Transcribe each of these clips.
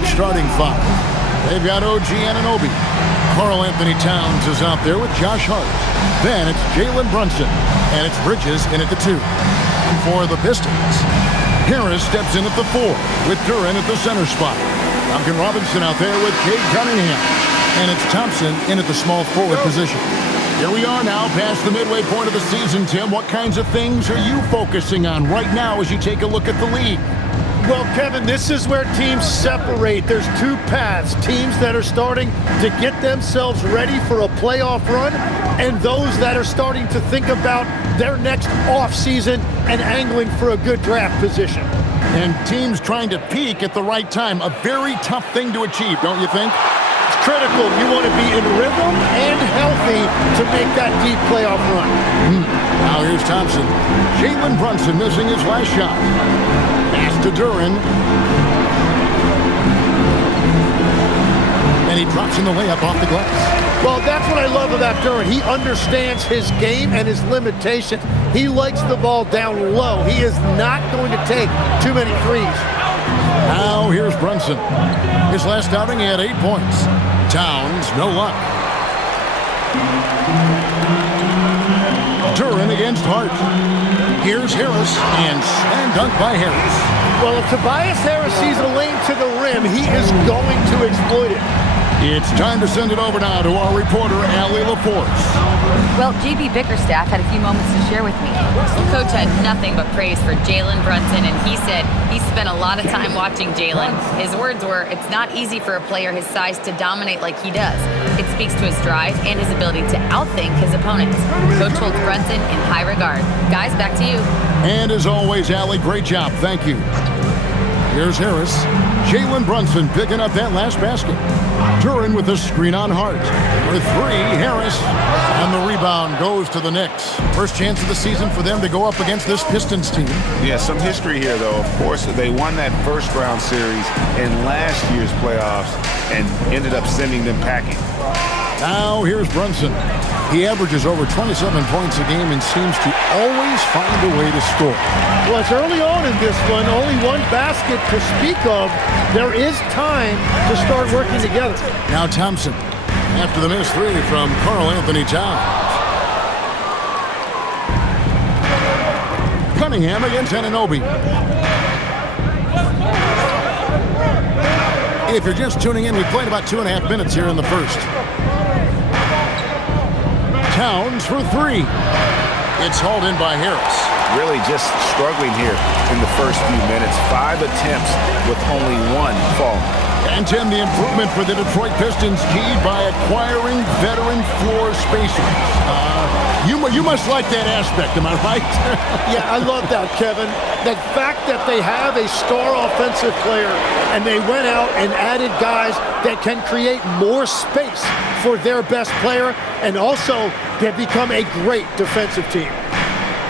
York starting five. They've got OG Anunoby. Karl Anthony Towns is out there with Josh Hart. Then it's Jalen Brunson, and it's Bridges in at the 2. And for the Pistons, Harris steps in at the 4 with Duren at the center spot. Duncan Robinson out there with Cade Cunningham. And it's Thompson in at the small forward position. Here we are now past the midway point of the season, Tim. What kinds of things are you focusing on right now as you take a look at the league? Well, Kevin, this is where teams separate. There's two paths. Teams that are starting to get themselves ready for a playoff run, and those that are starting to think about their next offseason and angling for a good draft position. And teams trying to peak at the right time. A very tough thing to achieve, don't you think? It's critical. You want to be in rhythm and healthy to make that deep playoff run. Now here's Thompson. Jalen Brunson missing his last shot. Pass to Duren. And he drops in the layup off the glass. Well, that's what I love about Duren. He understands his game and his limitations. He likes the ball down low. He is not going to take too many threes. Now here's Brunson. His last outing, he had 8 points. Towns, no luck. Duren against Hart. Here's Harris, and slam dunk by Harris. Well, if Tobias Harris sees a lane to the rim, he is going to exploit it. It's time to send it over now to our reporter, Allie LaForce. Well, JB Bickerstaff had a few moments to share with me. Coach had nothing but praise for Jalen Brunson, and he said he spent a lot of time watching Jalen. His words were, it's not easy for a player his size to dominate like he does. It speaks to his drive and his ability to outthink his opponents. Coach holds Brunson in high regard. Guys, back to you. And as always, Allie, great job. Thank you. Here's Harris. Jalen Brunson picking up that last basket. Duren with a screen on Hart. For 3, Harris. And the rebound goes to the Knicks. First chance of the season for them to go up against this Pistons team. Yeah, some history here, though. Of course, they won that first-round series in last year's playoffs and ended up sending them packing. Now here's Brunson. He averages over 27 points a game and seems to always find a way to score. Well, it's early on in this one. Only one basket to speak of. There is time to start working together. Now Thompson, after the missed 3 from Karl Anthony Towns. Cunningham against Anunoby. If you're just tuning in, we played about 2.5 minutes here in the first. Towns for 3. It's hauled in by Harris. Really just struggling here in the first few minutes. 5 attempts with only 1 fall. And Tim, the improvement for the Detroit Pistons keyed by acquiring veteran floor spacers. You must like that aspect, am I right? Yeah, I love that, Kevin. The fact that they have a star offensive player and they went out and added guys that can create more space for their best player, and also they've become a great defensive team.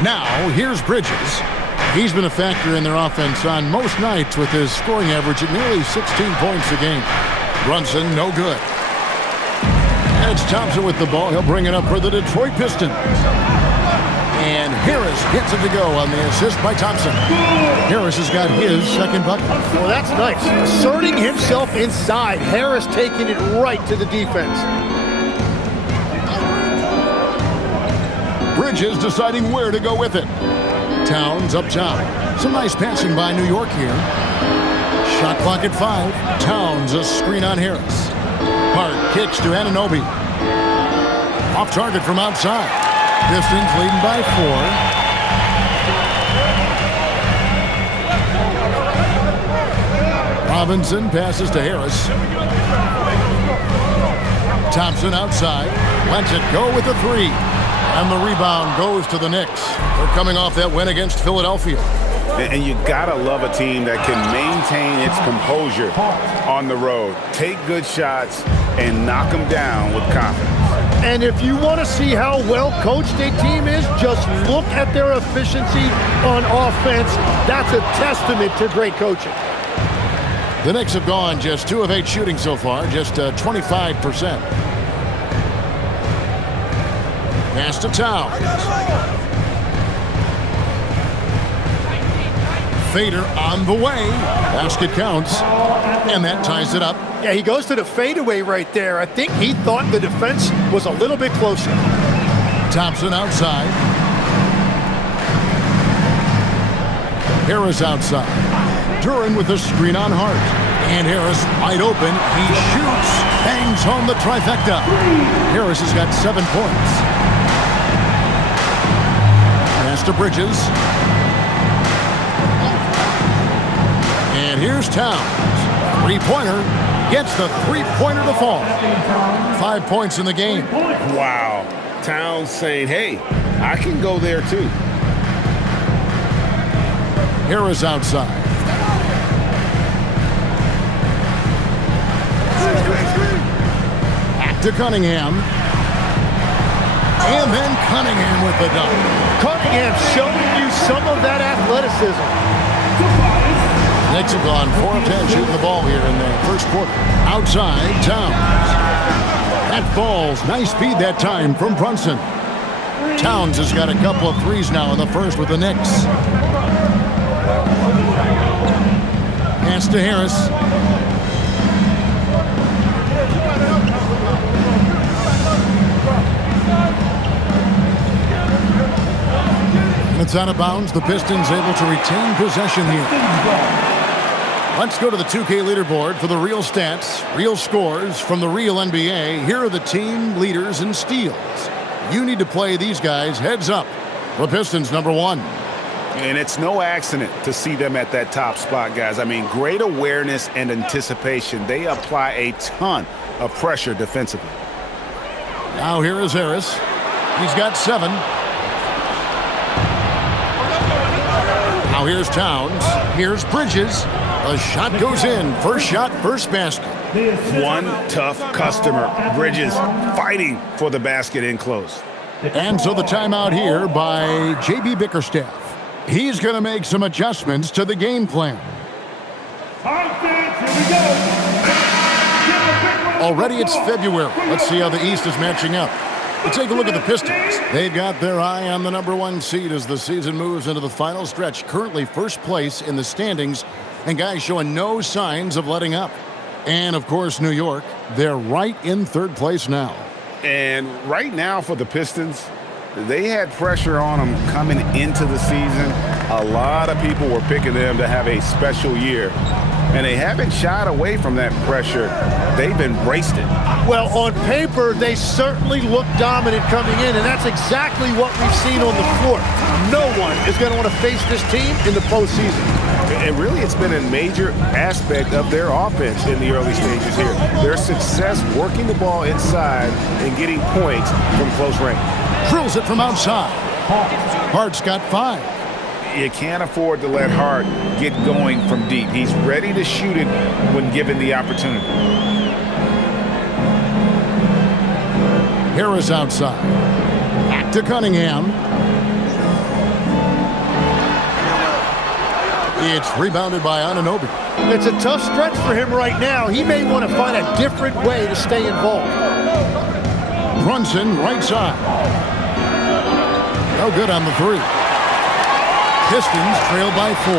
Now, here's Bridges. He's been a factor in their offense on most nights with his scoring average at nearly 16 points a game. Brunson, no good. And it's Thompson with the ball. He'll bring it up for the Detroit Pistons. And Harris gets it to go on the assist by Thompson. Harris has got his second bucket. Well, that's nice. Asserting himself inside. Harris taking it right to the defense. Bridges deciding where to go with it. Towns up top. Some nice passing by New York here. Shot clock at 5. Towns a screen on Harris. Hart kicks to Anunoby. Off target from outside. Pistons leading by 4. Robinson passes to Harris. Thompson outside. Lets it go with the 3. And the rebound goes to the Knicks. They're coming off that win against Philadelphia. And you gotta love a team that can maintain its composure on the road. Take good shots and knock them down with confidence. And if you want to see how well coached a team is, just look at their efficiency on offense. That's a testament to great coaching. The Knicks have gone just 2 of 8 shooting so far, just 25%. Pass to Towns. fader on the way. Basket counts, and that ties it up. Yeah, he goes to the fadeaway right there. I think he thought the defense was a little bit closer. Thompson outside. Harris outside. Duran with a screen on Hart. And Harris wide open. He shoots. Bangs home the trifecta. Harris has got 7 points. Pass to Bridges. And here's Towns. Three-pointer. Gets the three-pointer to fall. 5 points in the game. Wow. Towns saying, hey, I can go there too. Harris outside. Back to Cunningham. And then Cunningham with the dunk. Cunningham showing you some of that athleticism. Knicks have gone 4 of 10 shooting the ball here in the first quarter. Outside, Towns. That falls. Nice speed that time from Brunson. Towns has got a couple of threes now in the first with the Knicks. Pass to Harris. It's out of bounds. The Pistons able to retain possession here. Let's go to the 2K leaderboard for the real stats, real scores from the real NBA. Here are the team leaders in steals. You need to play these guys heads up. The Pistons, number 1. And it's no accident to see them at that top spot, guys. I mean, great awareness and anticipation. They apply a ton of pressure defensively. Now here is Harris. He's got 7. Now here's Towns. Here's Bridges. A shot goes in. First shot, first basket. One tough customer. Bridges fighting for the basket in close. And so the timeout here by J.B. Bickerstaff. He's going to make some adjustments to the game plan. Already it's February. Let's see how the East is matching up. Let's take a look at the Pistons. They've got their eye on the number 1 seed as the season moves into the final stretch. Currently first place in the standings, and guys showing no signs of letting up. And, of course, New York, they're right in 3rd place now. And right now for the Pistons, they had pressure on them coming into the season. A lot of people were picking them to have a special year. And they haven't shied away from that pressure. They've embraced it. Well, on paper, they certainly look dominant coming in, and that's exactly what we've seen on the floor. No one is going to want to face this team in the postseason. And really, it's been a major aspect of their offense in the early stages here. Their success working the ball inside and getting points from close range. Drills it from outside. Hart's got 5. You can't afford to let Hart get going from deep. He's ready to shoot it when given the opportunity. Harris outside. Back to Cunningham. It's rebounded by Anunoby. It's a tough stretch for him right now. He may want to find a different way to stay involved. Brunson, right side. No good on the 3. Pistons trail by 4.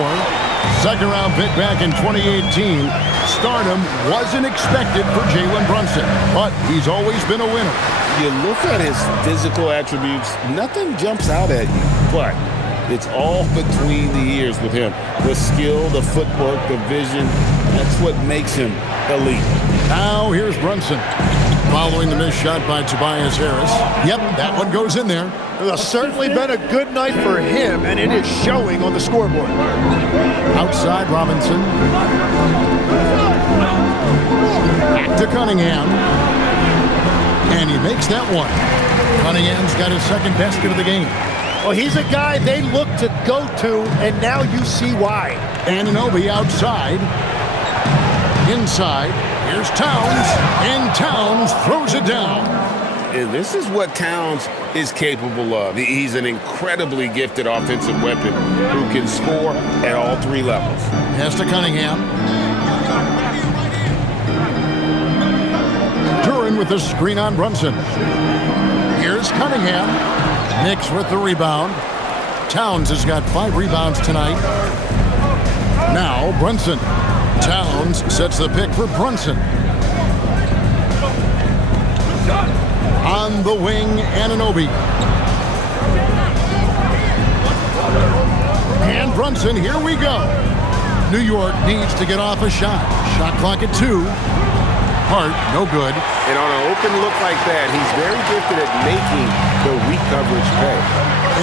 Second round pick back in 2018. Stardom wasn't expected for Jalen Brunson, but he's always been a winner. You look at his physical attributes, nothing jumps out at you, but it's all between the ears with him. The skill, the footwork, the vision, that's what makes him elite. Now here's Brunson. Following the missed shot by Tobias Harris. Yep, that one goes in there. It's certainly been a good night for him, and it is showing on the scoreboard. Outside Robinson. Back to Cunningham. And he makes that one. Cunningham's got his second basket of the game. Well, he's a guy they look to go to, and now you see why. Anunoby outside. Inside. Here's Towns. And Towns throws it down. And this is what Towns is capable of. He's an incredibly gifted offensive weapon who can score at all 3 levels. Pass to Cunningham. Duran with the screen on Brunson. Here's Cunningham. Knicks with the rebound. Towns has got 5 rebounds tonight. Now Brunson. Towns sets the pick for Brunson. On the wing, Anunoby. And Brunson, here we go. New York needs to get off a shot. Shot clock at 2. Hart, no good. And on an open look like that, he's very gifted at making the weak coverage pay.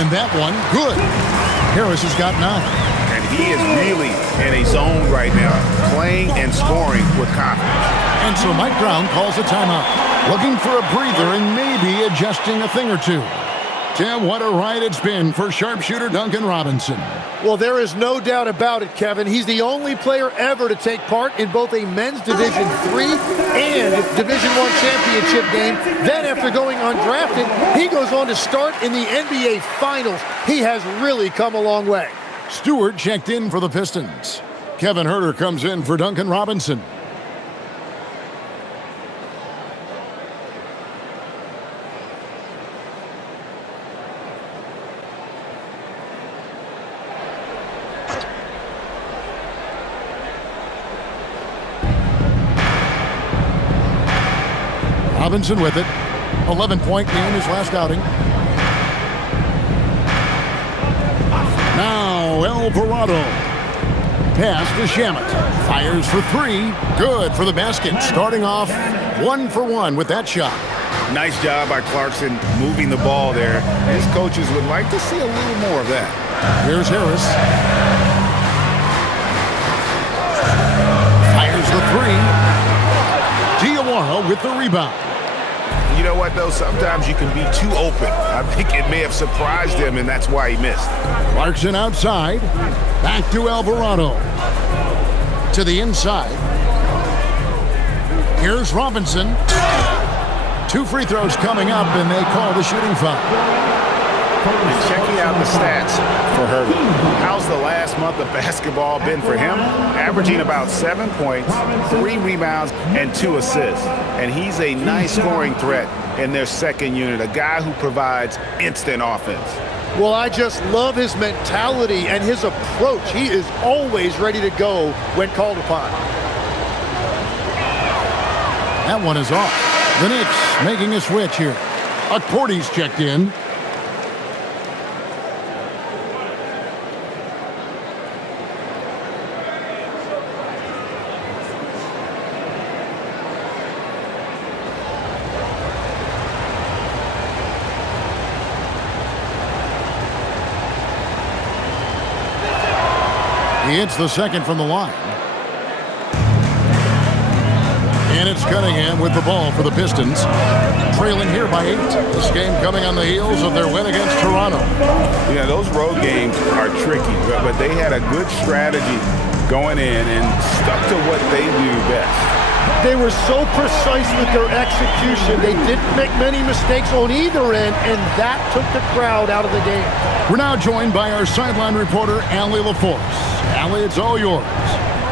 And that one, good. Harris has got 9. And he is really in a zone right now, playing and scoring with confidence. And so Mike Brown calls a timeout. Looking for a breather and maybe adjusting a thing or two. Tim, what a ride it's been for sharpshooter Duncan Robinson. Well, there is no doubt about it, Kevin. He's the only player ever to take part in both a men's Division III and Division I championship game. Then, after going undrafted, he goes on to start in the NBA Finals. He has really come a long way. Stewart checked in for the Pistons. Kevin Huerter comes in for Duncan Robinson. Robinson with it. 11-point game his last outing. Now Alvarado. Pass to Shamet. Fires for 3. Good for the basket. Starting off 1 for 1 with that shot. Nice job by Clarkson moving the ball there. His coaches would like to see a little more of that. Here's Harris. Fires the 3. Diawara with the rebound. You know what, though? Sometimes you can be too open. I think it may have surprised him, and that's why he missed. Clarkson outside. Back to Alvarado. To the inside. Here's Robinson. 2 free throws coming up, and they call the shooting foul. And checking out the stats for Herbert. How's the last month of basketball been for him? Averaging about 7 points, 3 rebounds, and 2 assists. And he's a nice scoring threat in their second unit, a guy who provides instant offense. Well, I just love his mentality and his approach. He is always ready to go when called upon. That one is off. The Knicks making a switch here. Porty's checked in. He hits the second from the line. And it's Cunningham with the ball for the Pistons. Trailing here by 8. This game coming on the heels of their win against Toronto. Yeah, those road games are tricky, but they had a good strategy going in and stuck to what they do best. They were so precise with their execution. They didn't make many mistakes on either end, and that took the crowd out of the game. We're now joined by our sideline reporter, Allie LaForce. Allie, it's all yours.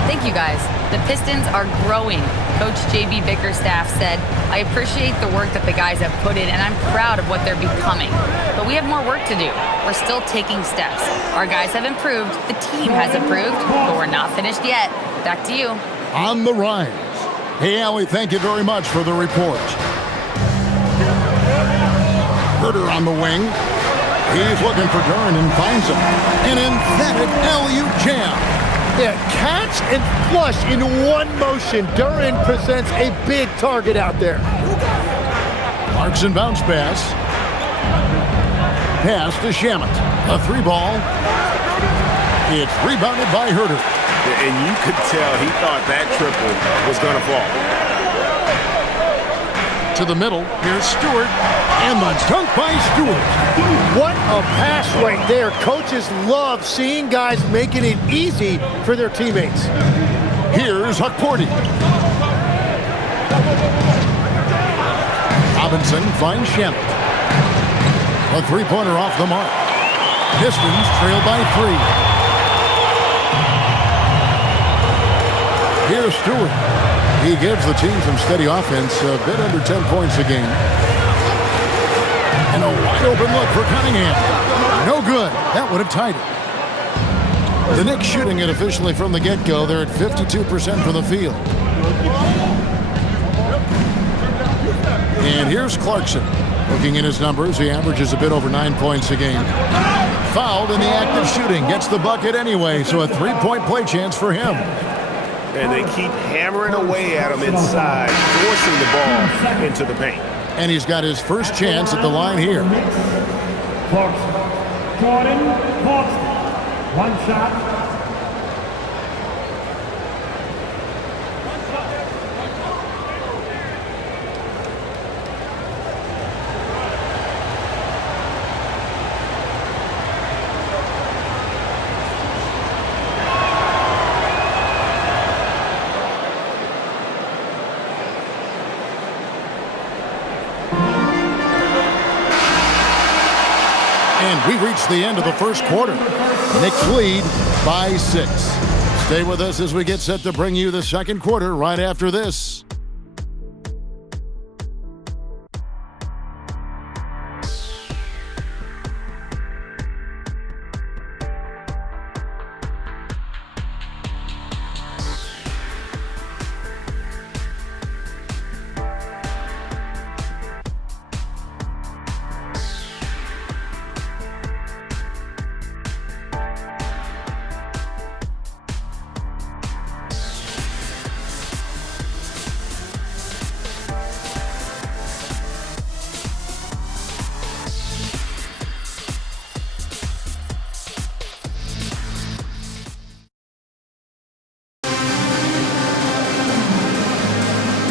Thank you, guys. The Pistons are growing. Coach J.B. Bickerstaff said, I appreciate the work that the guys have put in, and I'm proud of what they're becoming. But we have more work to do. We're still taking steps. Our guys have improved. The team has improved, but we're not finished yet. Back to you. On the rise. Hey, Allie, thank you very much for the report. Huerter on the wing. He's looking for Duren and finds him. An emphatic alley-oop jam. Yeah, catch and flush in one motion. Duren presents a big target out there. Clarkson bounce pass. Pass to Shamet. A 3-ball. It's rebounded by Huerter. And you could tell he thought that triple was going to fall. To the middle, here's Stewart, and the dunk by Stewart. What a pass right there. Coaches love seeing guys making it easy for their teammates. Here's Porty. Robinson finds Shamet. A 3-pointer off the mark. Pistons trail by 3. Here's Stewart. He gives the team some steady offense, a bit under 10 points a game. And a wide open look for Cunningham. No good. That would have tied it. The Knicks shooting it officially from the get-go. They're at 52% from the field. And here's Clarkson. Looking at his numbers, he averages a bit over 9 points a game. Fouled in the act of shooting. Gets the bucket anyway, so a three-point play chance for him. And they keep hammering away at him inside, forcing the ball into the paint. And he's got his first chance at the line here. Jordan Clarkson. One shot. And we reached the end of the first quarter. Knicks lead by 6. Stay with us as we get set to bring you the second quarter right after this.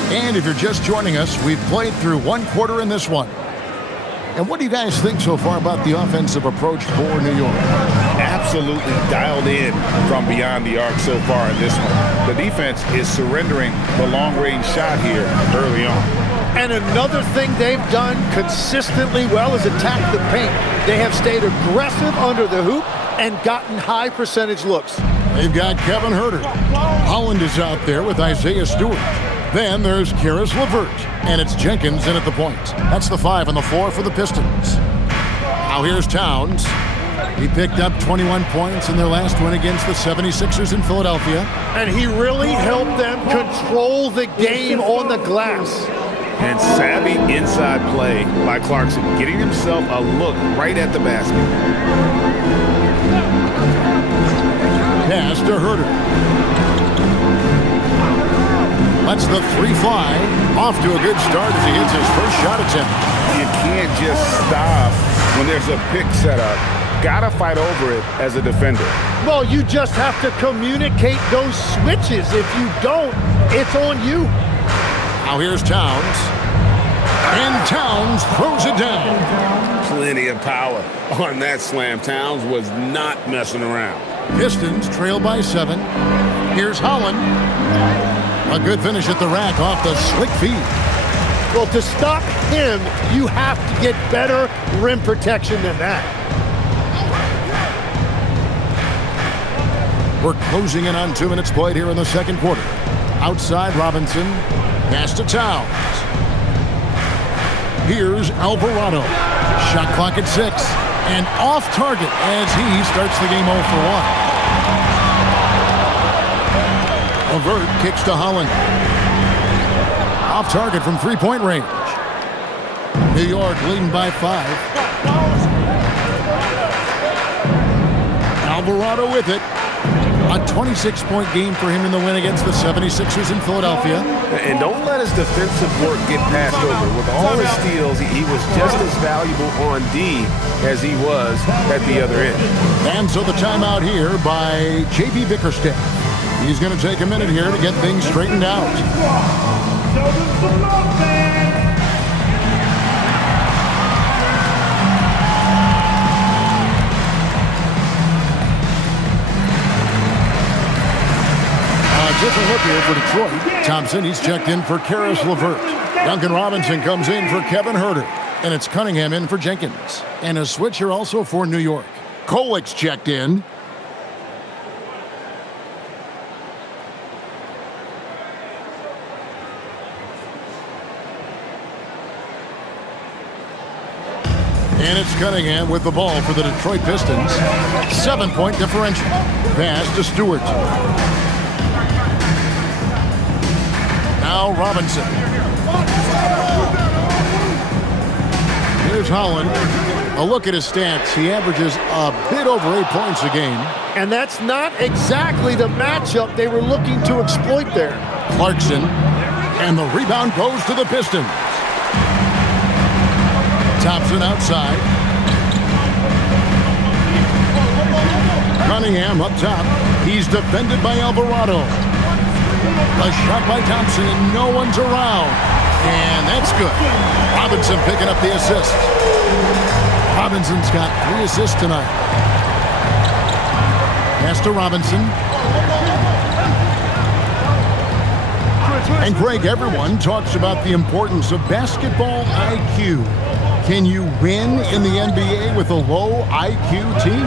And if you're just joining us, we've played through one quarter in this one. And what do you guys think so far about the offensive approach for New York? Absolutely dialed in from beyond the arc so far in this one. The defense is surrendering the long-range shot here early on. And another thing they've done consistently well is attack the paint. They have stayed aggressive under the hoop and gotten high percentage looks. They've got Kevin Huerter. Holland is out there with Isaiah Stewart. Then there's Karis LeVert, and it's Jenkins in at the point. That's the 5 and the 4 for the Pistons. Now here's Towns. He picked up 21 points in their last win against the 76ers in Philadelphia. And he really helped them control the game on the glass. And savvy inside play by Clarkson, getting himself a look right at the basket. Pass to Huerter. Lets the 3 fly. Off to a good start as he hits his first shot attempt. You can't just stop when there's a pick set up. Gotta fight over it as a defender. Well, you just have to communicate those switches. If you don't, it's on you. Now here's Towns. And Towns throws it down. Plenty of power on that slam. Towns was not messing around. Pistons trail by 7. Here's Holland. A good finish at the rack off the slick feed. Well, to stop him, you have to get better rim protection than that. We're closing in on 2 minutes played here in the second quarter. Outside Robinson. Pass to Towns. Here's Alvarado. Shot clock at 6. And off target as he starts the game 0 for 1. LeVert kicks to Holland. Off target from three-point range. New York leading by 5. Alvarado with it. A 26-point game for him in the win against the 76ers in Philadelphia. And don't let his defensive work get passed over. With all his steals, he was just as valuable on D as he was at the other end. And so the timeout here by J.B. Bickerstaff. He's going to take a minute here to get things straightened out. Different look here for Detroit. Thompson, he's checked in for Karis LeVert. Duncan Robinson comes in for Kevin Huerter. And it's Cunningham in for Jenkins. And a switcher also for New York. Kolik's checked in. And it's Cunningham with the ball for the Detroit Pistons. 7-point differential. Pass to Stewart. Now Robinson. Here's Holland. A look at his stats. He averages a bit over 8 points a game. And that's not exactly the matchup they were looking to exploit there. Clarkson. And the rebound goes to the Pistons. Thompson outside. Cunningham up top. He's defended by Alvarado. A shot by Thompson and no one's around. And that's good. Robinson picking up the assist. Robinson's got 3 assists tonight. Pass to Robinson. And Greg, everyone talks about the importance of basketball IQ. Can you win in the NBA with a low IQ team?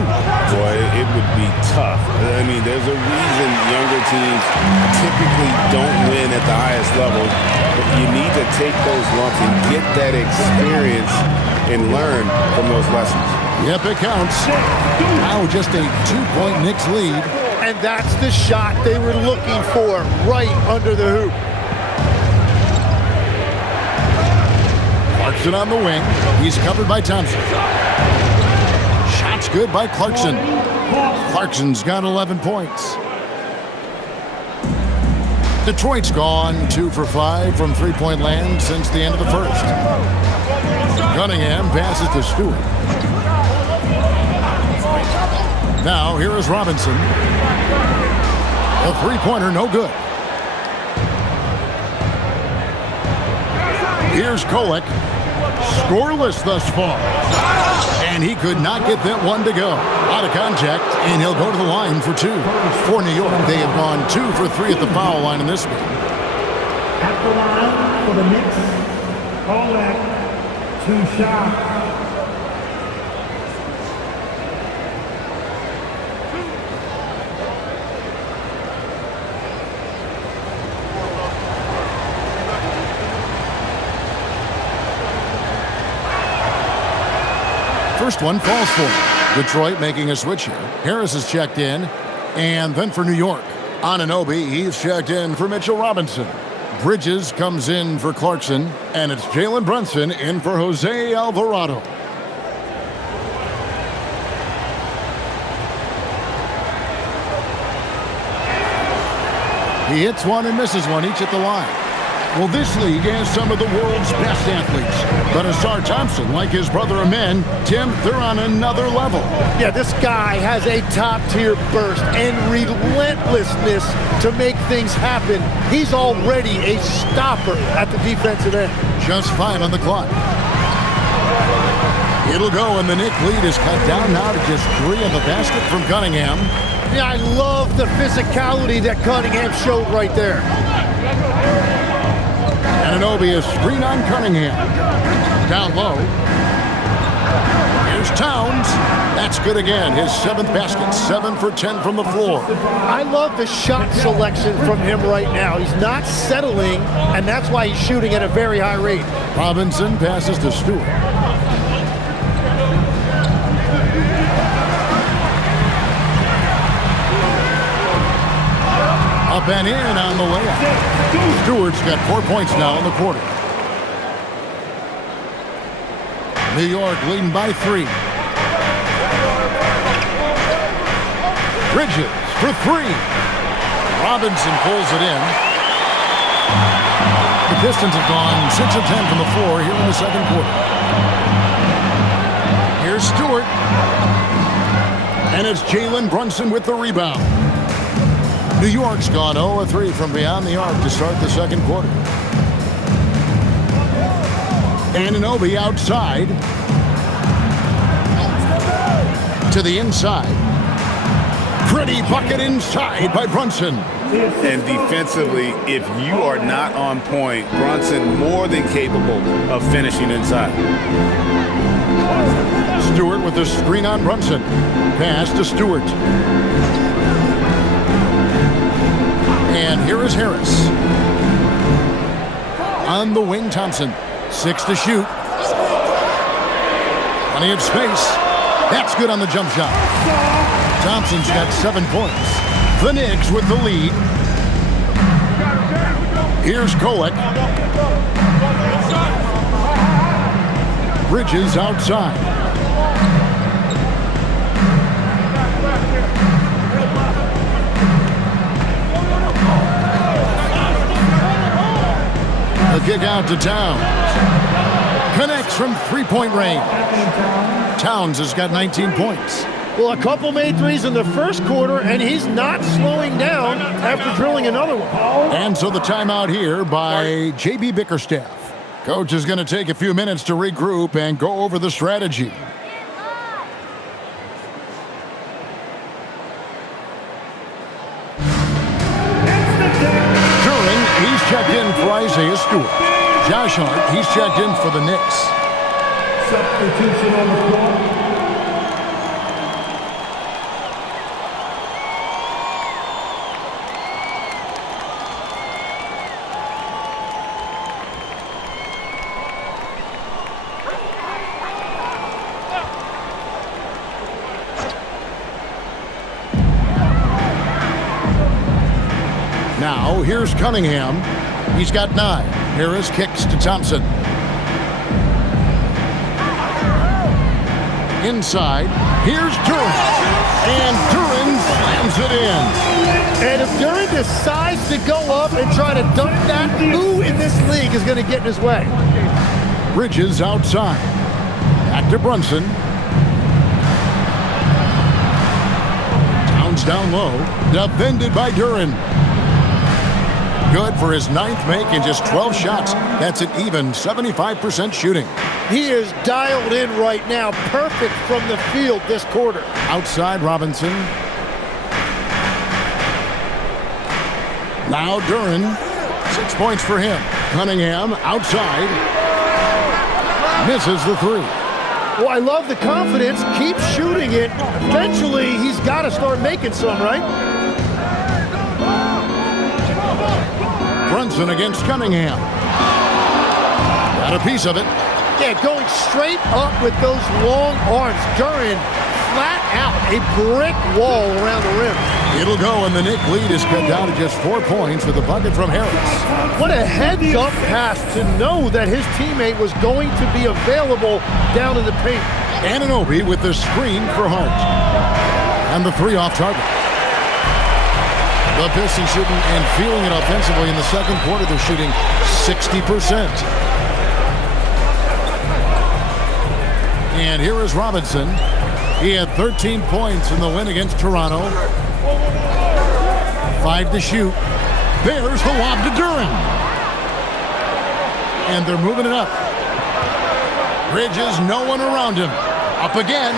Boy, it would be tough. I mean, there's a reason younger teams typically don't win at the highest level. But you need to take those lumps and get that experience and learn from those lessons. Yep, it counts. Now just a 2-point Knicks lead. And that's the shot they were looking for right under the hoop. Clarkson on the wing. He's covered by Thompson. Shot's good by Clarkson. Clarkson's got 11 points. Detroit's gone 2 for 5 from three-point land since the end of the first. Cunningham passes to Stewart. Now here is Robinson. A three-pointer, no good. Here's Kolek. Scoreless thus far. And he could not get that one to go. Out of contact, and he'll go to the line for 2. For New York, they have gone 2 for 3 at the foul line in this game. At the line for the Knicks, Kolek, 2 shots. First one falls for him. Detroit making a switch here. Harris is checked in. And then for New York, Anunoby, he's checked in for Mitchell Robinson. Bridges comes in for Clarkson. And it's Jalen Brunson in for Jose Alvarado. He hits one and misses one, each at the line. Well, this league has some of the world's best athletes. But Asar Thompson, like his brother Amen, Tim, they're on another level. Yeah, this guy has a top-tier burst and relentlessness to make things happen. He's already a stopper at the defensive end. Just 5 on the clock. It'll go, and the Knicks lead is cut down now to just 3 at the basket from Cunningham. Yeah, I love the physicality that Cunningham showed right there. Anunoby is screen on Cunningham. Down low. Here's Towns. That's good again. His 7th basket. 7 for 10 from the floor. I love the shot selection from him right now. He's not settling, and that's why he's shooting at a very high rate. Robinson passes to Stewart. Up and in on the layup. Stewart's got 4 points now in the quarter. New York leading by 3. Bridges for 3. Robinson pulls it in. The Pistons have gone 6 of 10 from the floor here in the second quarter. Here's Stewart. And it's Jalen Brunson with the rebound. New York's gone 0 of 3 from beyond the arc to start the second quarter. Anunoby outside. To the inside. Pretty bucket inside by Brunson. And defensively, if you are not on point, Brunson more than capable of finishing inside. Stewart with the screen on Brunson. Pass to Stewart. And here is Harris. On the wing, Thompson. 6 to shoot. Plenty of space. That's good on the jump shot. Thompson's got 7 points. The Knicks with the lead. Here's Kolek. Bridges outside. The kick out to Towns. Connects from three-point range. Towns has got 19 points. Well, a couple made threes in the first quarter, and he's not slowing down after drilling another one. And so the timeout here by J.B. Bickerstaff. Coach is going to take a few minutes to regroup and go over the strategy. Duren, he's checked in for Isaiah Stewart. Josh Hart, he's checked in for the Knicks. Substitution on the floor. Now, here's Cunningham. He's got 9. Harris kicks to Thompson. Inside, here's Duren. And Duren slams it in. And if Duren decides to go up and try to dunk that, who in this league is going to get in his way? Bridges outside. Back to Brunson. Towns down low. Defended by Duren. Good for his 9th make in just 12 shots. That's an even 75% shooting. He is dialed in right now. Perfect from the field this quarter. Outside Robinson. Now Duren. 6 points for him. Cunningham outside. Misses the 3. Well, I love the confidence. Keep shooting it. Eventually, he's got to start making some, right? Brunson against Cunningham. Got a piece of it. Yeah, going straight up with those long arms. Duren flat out a brick wall around the rim. It'll go, and the Knicks lead is cut down to just 4 points with a bucket from Harris. What a heads-up pass to know that his teammate was going to be available down in the paint. Anunoby with the screen for Hart. And the 3 off target. The Pistons shooting and feeling it offensively in the second quarter. They're shooting 60%. And here is Robinson. He had 13 points in the win against Toronto. 5 to shoot. There's the lob to Duren. And they're moving it up. Bridges, no one around him. Up again.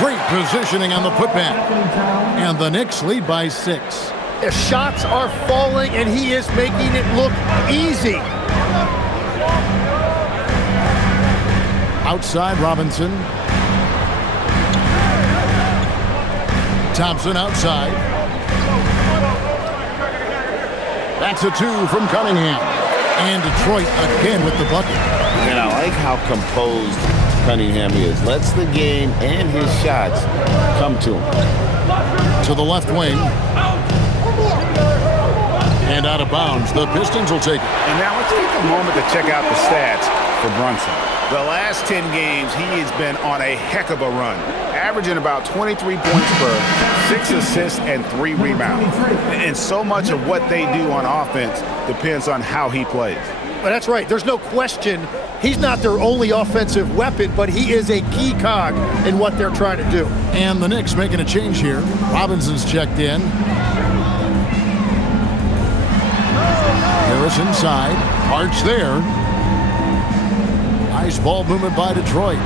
Great positioning on the putback. And the Knicks lead by 6. The shots are falling, and he is making it look easy. Outside Robinson. Thompson outside. That's a 2 from Cunningham. And Detroit again with the bucket. And I like how composed Cunningham is. Lets the game and his shots come to him. To the left wing. And out of bounds. The Pistons will take it. And now let's take a moment to check out the stats for Brunson. The last 10 games, he has been on a heck of a run, averaging about 23 points per, 6 assists, and 3 rebounds. And so much of what they do on offense depends on how he plays. Well, that's right. There's no question he's not their only offensive weapon, but he is a key cog in what they're trying to do. And the Knicks making a change here. Robinson's checked in. Harris inside. Hart's there. Nice ball movement by Detroit.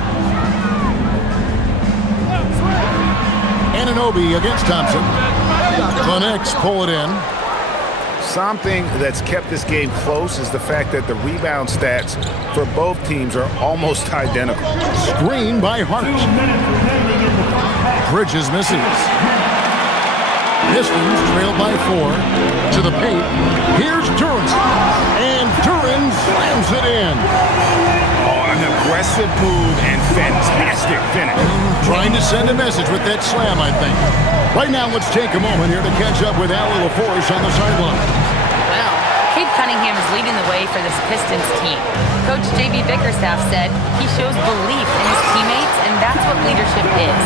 Anunoby against Thompson. The Knicks pull it in. Something that's kept this game close is the fact that the rebound stats for both teams are almost identical. Screen by Hart. Bridges misses. Pistons trail by 4. To the paint. Here's Duren. And Duren slams it in. Oh, a An aggressive move and fantastic finish. Trying to send a message with that slam, I think. Right now, let's take a moment here to catch up with Allie LaForce on the sideline. Well, Cade Cunningham is leading the way for this Pistons team. Coach J.B. Bickerstaff said he shows belief in his teammates, and that's what leadership is.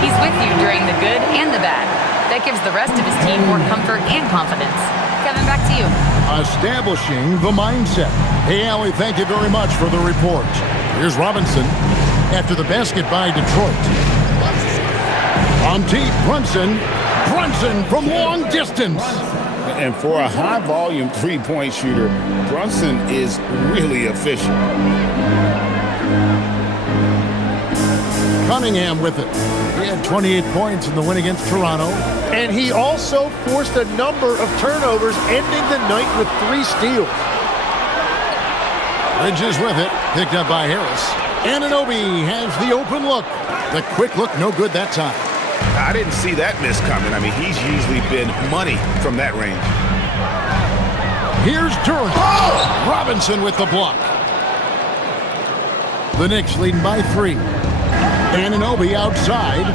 He's with you during the good and the bad. That gives the rest of his team more comfort and confidence. Kevin, back to you. Establishing the mindset. Hey, Allie, thank you very much for the report. Here's Robinson after the basket by Detroit. On deep, Brunson. Brunson from long distance. And for a high-volume three-point shooter, Brunson is really efficient. Cunningham with it. He had 28 points in the win against Toronto. And he also forced a number of turnovers, ending the night with 3 steals. Bridges with it, picked up by Harris. Anunoby has the open look. The quick look, no good that time. I didn't see that miss coming. I mean, he's usually been money from that range. Here's Durant. Robinson with the block. The Knicks leading by 3. Anunoby outside.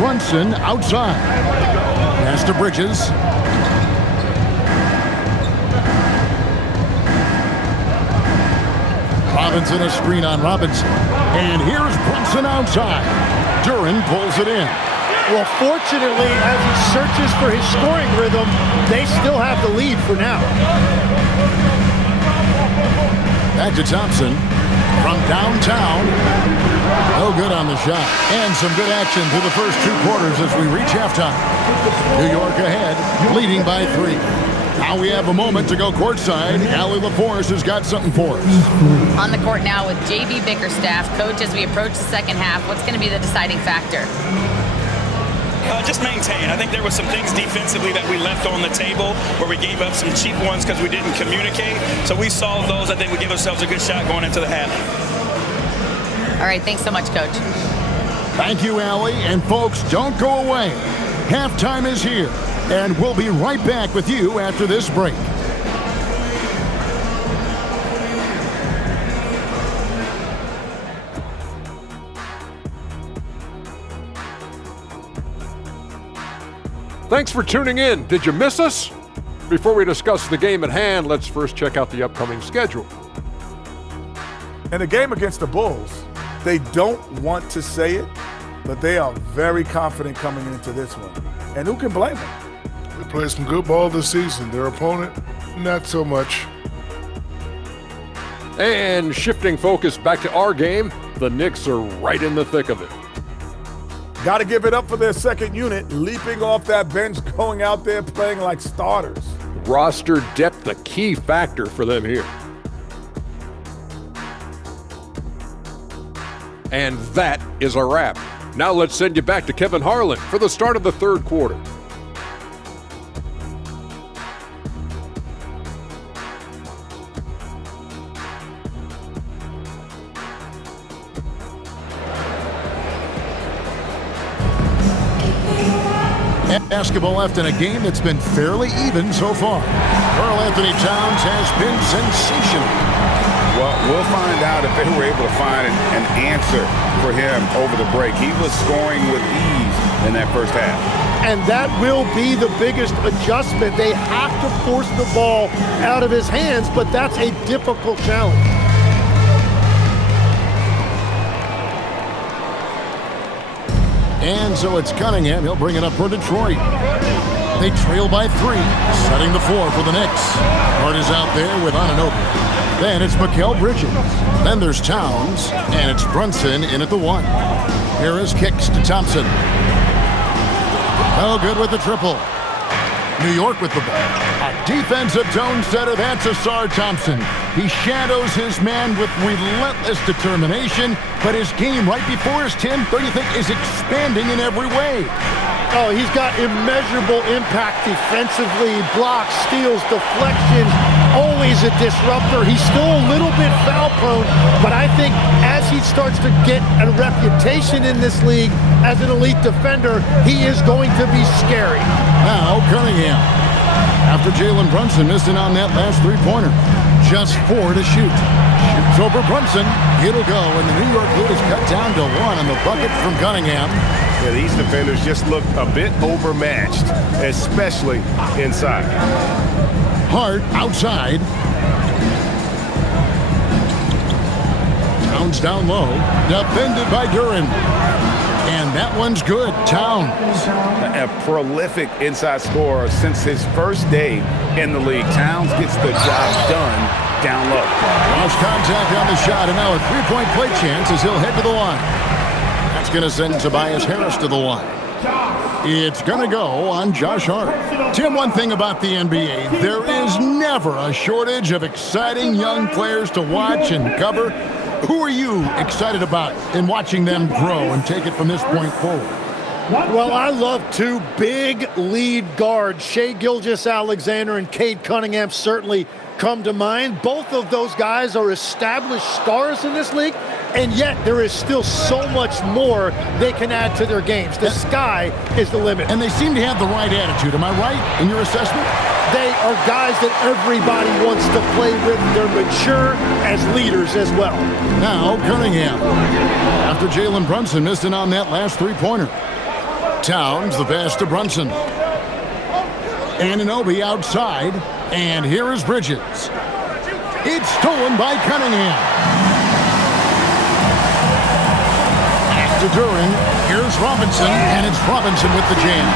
Brunson outside. Pass to Bridges. Robinson, a screen on Robinson. And here's Brunson outside. Durant pulls it in. Well, fortunately, as he searches for his scoring rhythm, they still have the lead for now. Back to Thompson from downtown. No good on the shot. And some good action through the first 2 quarters as we reach halftime. New York ahead, leading by 3. Now we have a moment to go courtside. Allie LaForce has got something for us. On the court now with J.B. Bickerstaff. Coach, as we approach the second half, what's going to be the deciding factor? Just maintain. I think there were some things defensively that we left on the table where we gave up some cheap ones because we didn't communicate. So we solved those. I think we give ourselves a good shot going into the half. All right, thanks so much, Coach. Thank you, Allie. And folks, don't go away. Halftime is here, and we'll be right back with you after this break. Thanks for tuning in. Did you miss us? Before we discuss the game at hand, let's first check out the upcoming schedule. In the game against the Bulls, they don't want to say it, but they are very confident coming into this one. And who can blame them? They played some good ball this season. Their opponent, not so much. And shifting focus back to our game, the Knicks are right in the thick of it. Got to give it up for their second unit, leaping off that bench, going out there playing like starters. Roster depth, a key factor for them here. And that is a wrap. Now let's send you back to Kevin Harlan for the start of the third quarter. Basketball left in a game that's been fairly even so far. Karl Anthony Towns has been sensational. Well, we'll find out if they were able to find an answer for him over the break. He was scoring with ease in that first half. And that will be the biggest adjustment. They have to force the ball out of his hands, but that's a difficult challenge. And so it's Cunningham. He'll bring it up for Detroit. They trail by 3, setting the floor for the Knicks. Hart is out there with Anunoby. Then it's Mikal Bridges. Then there's Towns, and it's Brunson in at the 1. Harris kicks to Thompson. No good with the triple. New York with the ball. A defensive tone setter. That's Asar Thompson. He shadows his man with relentless determination, but his game right before us, Tim, don't you think, is expanding in every way? Oh, he's got immeasurable impact defensively, blocks, steals, deflections, always a disruptor. He's still a little bit foul prone, but I think as he starts to get a reputation in this league as an elite defender, he is going to be scary. Now Cunningham. After Jalen Brunson missing on that last 3-pointer. Just 4 to shoot. Shoots over Brunson. It'll go, and the New York lead is cut down to 1 on the bucket from Cunningham. Yeah, these defenders just look a bit overmatched, especially inside. Hart outside. Towns down low. Defended by Duren. And that one's good. Towns. A prolific inside scorer since his first day in the league. Towns gets the job done down low. Lost contact on the shot, and now a three-point play chance as he'll head to the line. That's going to send Tobias Harris to the line. It's going to go on Josh Hart. Tim, one thing about the NBA, there is never a shortage of exciting young players to watch and cover. Who are you excited about in watching them grow and take it from this point forward? Well, I love two big lead guards. Shai Gilgeous-Alexander and Cade Cunningham certainly come to mind. Both of those guys are established stars in this league, and yet there is still so much more they can add to their games. The sky is the limit. And they seem to have the right attitude. Am I right in your assessment? They are guys that everybody wants to play with. They're mature as leaders as well. Now Cunningham. After Jalen Brunson missed it on that last three-pointer. Towns, the pass to Brunson. Anunoby outside. And here is Bridges. It's stolen by Cunningham. Back to Duren. Here's Robinson, and it's Robinson with the jam.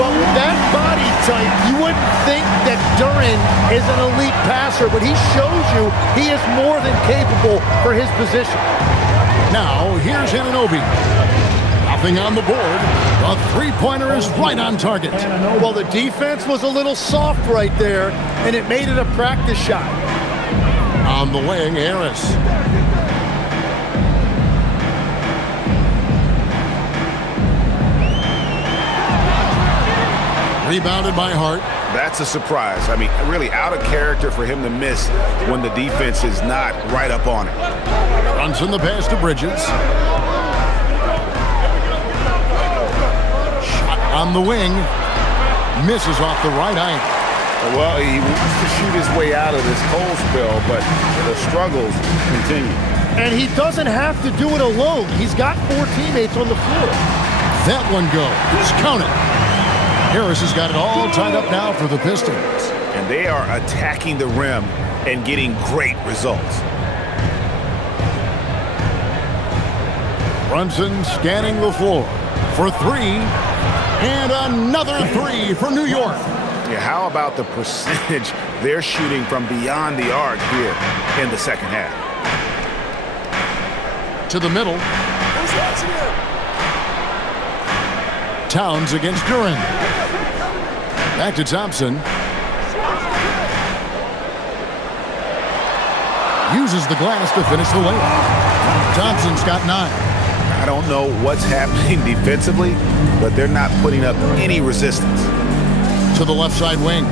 Well, with that body type, you wouldn't think that Duren is an elite passer, but he shows you he is more than capable for his position. Now, here's Anunoby. Nothing on the board. The three-pointer is right on target. Well, the defense was a little soft right there, and it made it a practice shot. On the wing, Harris. Rebounded by Hart. That's a surprise. I mean, really out of character for him to miss when the defense is not right up on it. Brunson the pass to Bridges. Shot on the wing. Misses off the right eye. Well, he wants to shoot his way out of this cold spell, but the struggles continue. And he doesn't have to do it alone. He's got 4 teammates on the floor. That one goes. Count it. Harris has got it all tied up now for the Pistons. And they are attacking the rim and getting great results. Brunson scanning the floor for 3. And another 3 for New York. Yeah, how about the percentage they're shooting from beyond the arc here in the second half? To the middle. Towns against Duren. Back to Thompson. Uses the glass to finish the layup. Thompson's got 9. I don't know what's happening defensively, but they're not putting up any resistance. To the left side wing.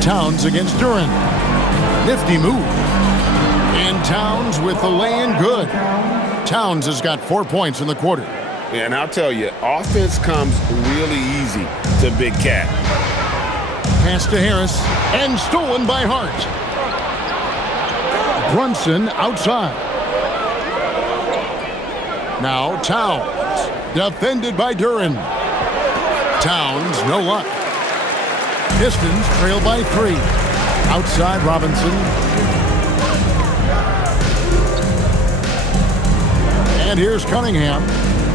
Towns against Duren. Nifty move. And Towns with the lay-in good. Towns has got 4 points in the quarter. And I'll tell you, offense comes really easy to Big Cat. Pass to Harris, and stolen by Hart. Brunson outside. Now Towns, defended by Duren. Towns, no luck. Pistons trail by 3. Outside Robinson. And here's Cunningham.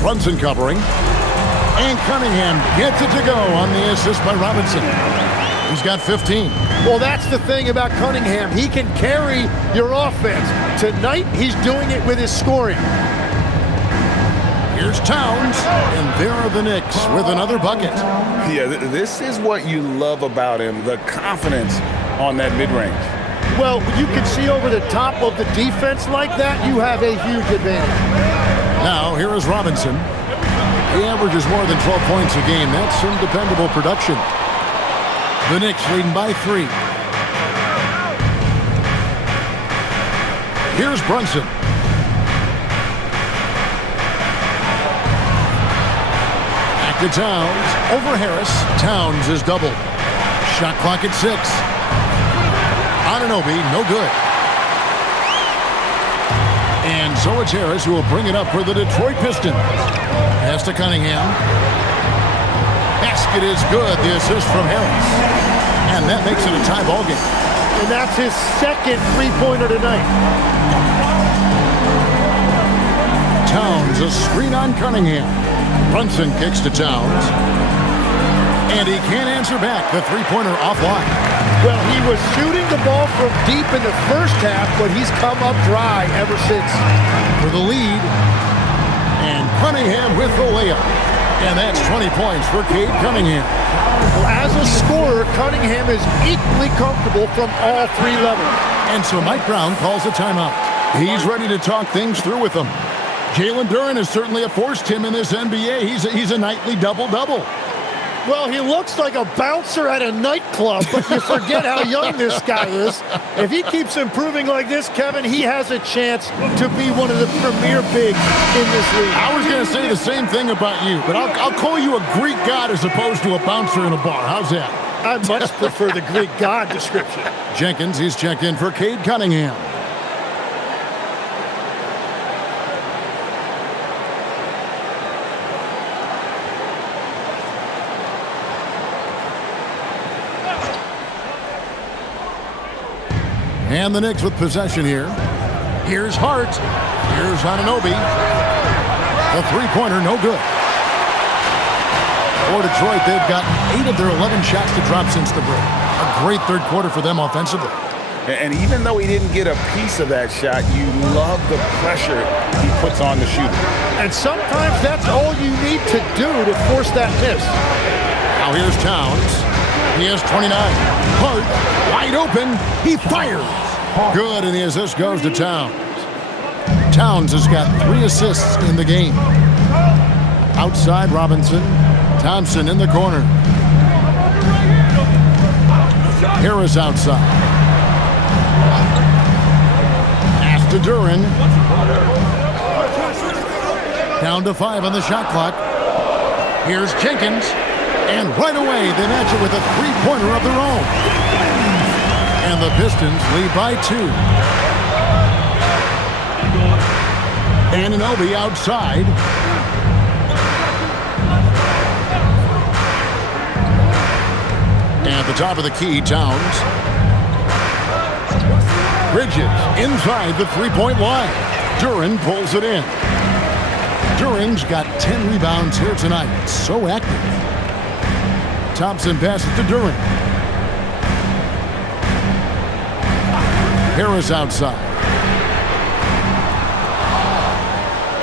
Brunson covering. And Cunningham gets it to go on the assist by Robinson. He's got 15. Well, that's the thing about Cunningham. He can carry your offense. Tonight, he's doing it with his scoring. Here's Towns, and there are the Knicks with another bucket. Yeah, this is what you love about him, the confidence on that mid-range. Well, you can see over the top of the defense like that, you have a huge advantage. Now, here is Robinson. He averages more than 12 points a game. That's some dependable production. The Knicks leading by 3. Here's Brunson. Back to Towns. Over Harris. Towns is doubled. Shot clock at 6. Anunoby, no good. And so it's Harris who will bring it up for the Detroit Pistons. Pass to Cunningham. Basket is good. The assist from Harris. And that makes it a tie ball game. And that's his second three-pointer tonight. Towns, a screen on Cunningham. Brunson kicks to Towns. And he can't answer back. The three-pointer offline. Well, he was shooting the ball from deep in the first half, but he's come up dry ever since. For the lead. And Cunningham with the layup. And that's 20 points for Cade Cunningham. Well, as a scorer, Cunningham is equally comfortable from all three levels. And so Mike Brown calls a timeout. He's ready to talk things through with them. Jalen Duren is certainly a force, Tim, in this NBA. He's a nightly double-double. Well, he looks like a bouncer at a nightclub, but you forget how young this guy is. If he keeps improving like this, Kevin, he has a chance to be one of the premier bigs in this league. I was going to say the same thing about you, but I'll call you a Greek god as opposed to a bouncer in a bar. How's that? I much prefer the Greek god description. Jenkins, he's checked in for Cade Cunningham. And the Knicks with possession here. Here's Hart. Here's Anunoby. The three-pointer, no good. For Detroit, they've got 8 of their 11 shots to drop since the break. A great third quarter for them offensively. And even though he didn't get a piece of that shot, you love the pressure he puts on the shooter. And sometimes that's all you need to do to force that miss. Now here's Towns. He has 29. Hart, wide open. He fires. Good, and the assist goes to Towns. Towns has got 3 assists in the game. Outside, Robinson. Thompson in the corner. Harris outside. Pass to Duren. Down to 5 on the shot clock. Here's Jenkins. And right away, they match it with a three-pointer of their own. And the Pistons lead by 2. Anunoby outside. At the top of the key, Towns. Bridges inside the three-point line. Duren pulls it in. Duren's got 10 rebounds here tonight. So active. Thompson passes to Duren. Harris outside.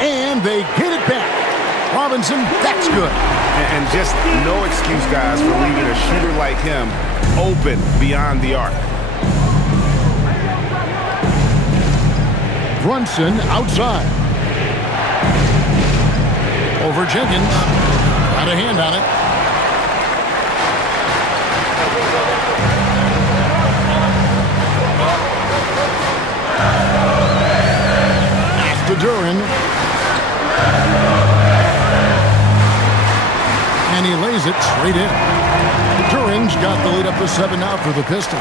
And they get it back. Robinson, that's good. And just no excuse, guys, for leaving a shooter like him open beyond the arc. Brunson outside. Over Jenkins. Got a hand on it. To Duren. And he lays it straight in. Duren's got the lead up to 7 now for the Pistons.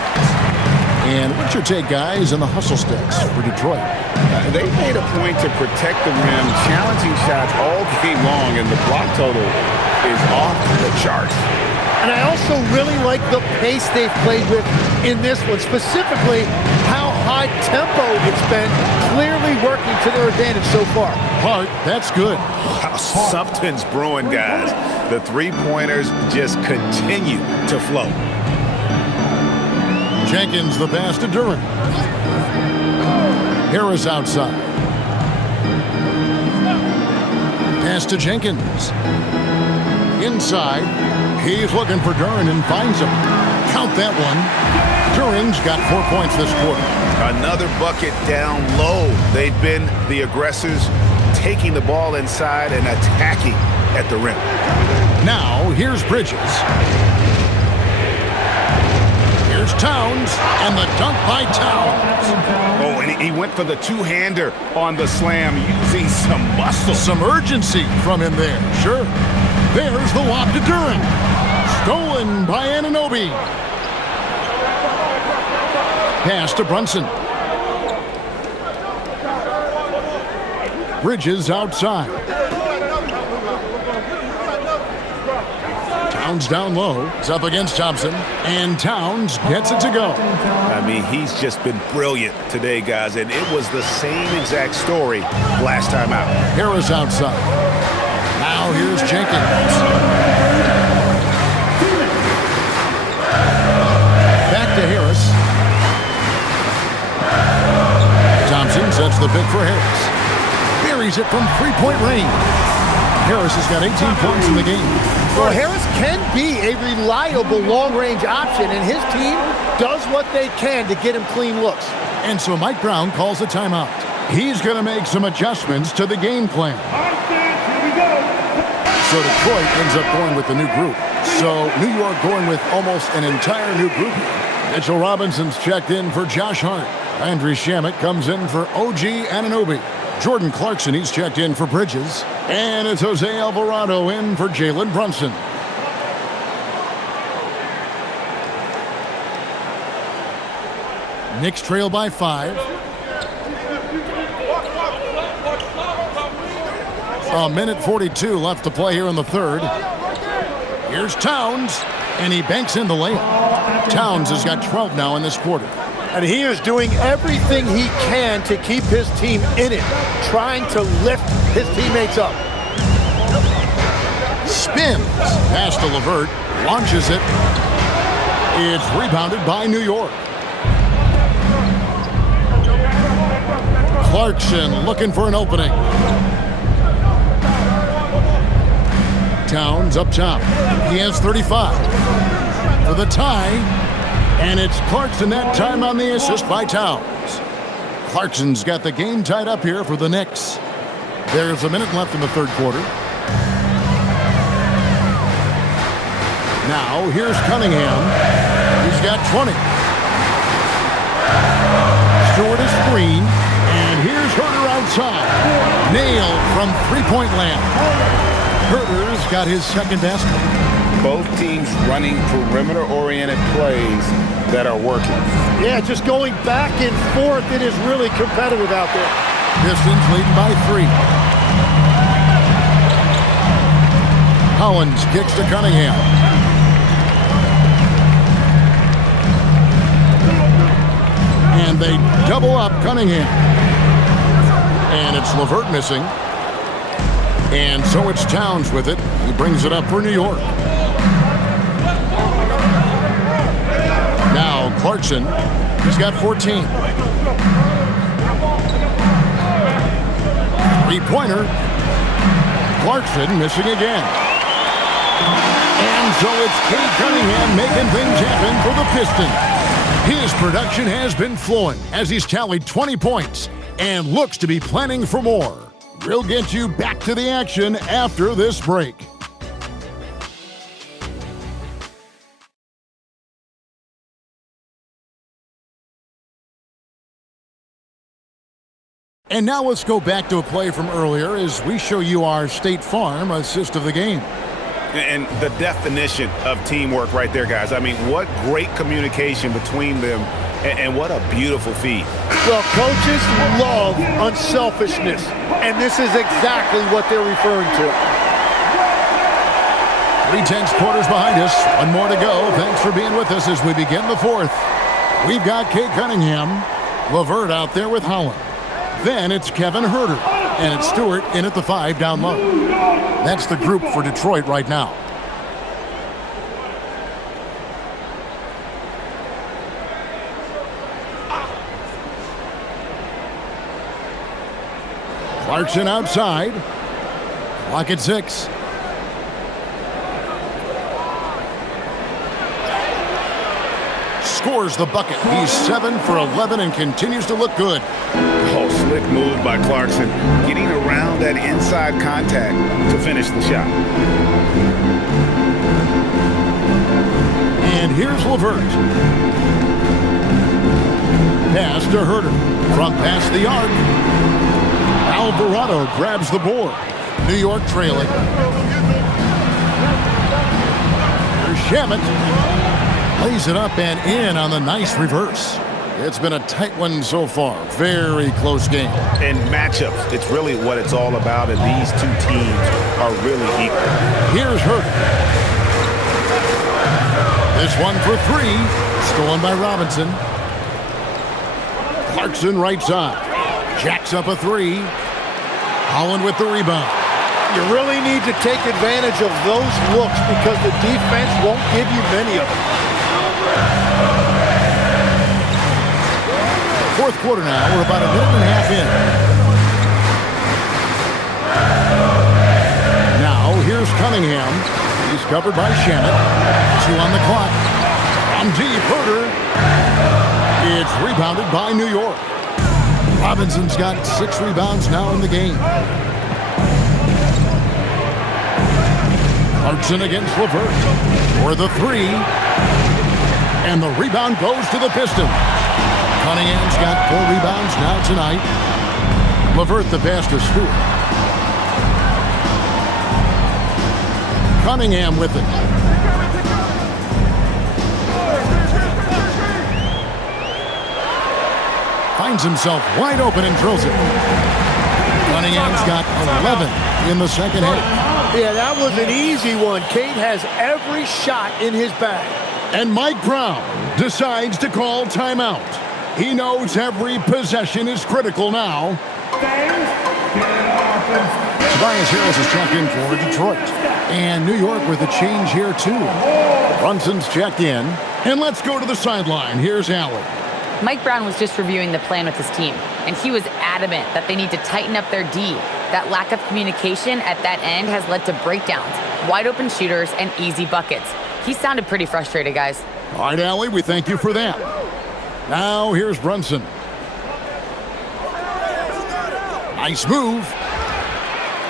And what's your take, guys, on the hustle sticks for Detroit? They made a point to protect the rim, challenging shots all game long, and the block total is off the charts. And I also really like the pace they've played with in this one, specifically how high tempo it's been, clearly working to their advantage so far. Hart, that's good. Wow, something's brewing, guys. The three-pointers just continue to flow. Jenkins, the pass to Duren. Harris outside. Pass to Jenkins. Inside. He's looking for Duren and finds him. Count that one. Duren's got 4 points this quarter. Another bucket down low. They've been the aggressors, taking the ball inside and attacking at the rim. Now, here's Bridges. Here's Towns, and the dunk by Towns. Oh, and he went for the two-hander on the slam, using some muscle. Some urgency from him there, sure. There's the lob to Duren. Stolen by Anunoby. Pass to Brunson. Bridges outside. Towns down low. It's up against Thompson. And Towns gets it to go. I mean, he's just been brilliant today, guys. And it was the same exact story last time out. Harris outside. Now here's Jenkins. Back to Harris. Thompson sets the pick for Harris. Buries it from three-point range. Harris has got 18 points in the game. Well, Harris can be a reliable long-range option, and his team does what they can to get him clean looks. And so Mike Brown calls a timeout. He's going to make some adjustments to the game plan. So Detroit ends up going with the new group. So New York going with almost an entire new group here. Mitchell Robinson's checked in for Josh Hart. Landry Shamet comes in for OG Anunoby. Jordan Clarkson, he's checked in for Bridges. And it's Jose Alvarado in for Jalen Brunson. Knicks trail by 5. A minute 42 left to play here in the third. Here's Towns, and he banks in the layup. Towns has got 12 now in this quarter. And he is doing everything he can to keep his team in it, trying to lift his teammates up. Spins. Pass to LeVert. Launches it. It's rebounded by New York. Clarkson looking for an opening. Towns up top. He has 35 for the tie. And it's Clarkson that time on the assist by Towns. Clarkson's got the game tied up here for the Knicks. There's a minute left in the third quarter. Now here's Cunningham. He's got 20. Stewart is screen. And here's Herter outside. Nailed from three-point land. Herter's got his second basket. Both teams running perimeter-oriented plays that are working. Yeah, just going back and forth. It is really competitive out there. Pistons leading by 3. Hollins kicks to Cunningham. And they double up Cunningham. And it's LeVert missing. And so it's Towns with it. He brings it up for New York. Now Clarkson, he's got 14. Three-pointer. Clarkson missing again. And so it's Cade Cunningham making things happen for the Pistons. His production has been flowing as he's tallied 20 points and looks to be planning for more. We'll get you back to the action after this break. And now let's go back to a play from earlier as we show you our State Farm assist of the game. And the definition of teamwork right there, guys. I mean, what great communication between them, and what a beautiful feed. Well, coaches love unselfishness, and this is exactly what they're referring to. 3 tenths quarters behind us. One more to go. Thanks for being with us as we begin the fourth. We've got Cade Cunningham, LeVert out there with Holland. Then it's Kevin Herter, and it's Stewart in at the 5 down low. That's the group for Detroit right now. Clarkson outside. Clock at 6. Scores the bucket. He's 7 for 11 and continues to look good. Oh, slick move by Clarkson, getting around that inside contact to finish the shot. And here's LeVert. Pass to Herter. From past the arc. Alvarado grabs the board. New York trailing. Here's Shamet. Lays it up and in on the nice reverse. It's been a tight one so far. Very close game. And matchups, it's really what it's all about, and these two teams are really equal. Here's Hurt. This one for three. Stolen by Robinson. Clarkson right side. Jacks up a three. Holland with the rebound. You really need to take advantage of those looks because the defense won't give you many of them. Fourth quarter now. We're about a minute and a half in. Now, here's Cunningham. He's covered by Shannon. 2 on the clock. On deep, Herter. It's rebounded by New York. Robinson's got 6 rebounds now in the game. Clarkson against LeVert for the 3. And the rebound goes to the Pistons. Cunningham's got 4 rebounds now tonight. LeVert the pass to Stewart. Cunningham with it. Finds himself wide open and drills it. Cunningham's got 11 in the second half. Yeah, that was an easy one. Cade has every shot in his bag. And Mike Brown decides to call timeout. He knows every possession is critical now. Tobias Harris is checked in for Detroit. And New York with a change here, too. Brunson's checked in. And let's go to the sideline. Here's Allen. Mike Brown was just reviewing the plan with his team, and he was adamant that they need to tighten up their D. That lack of communication at that end has led to breakdowns, wide open shooters, and easy buckets. He sounded pretty frustrated, guys. All right, Allie, we thank you for that. Now here's Brunson. Nice move.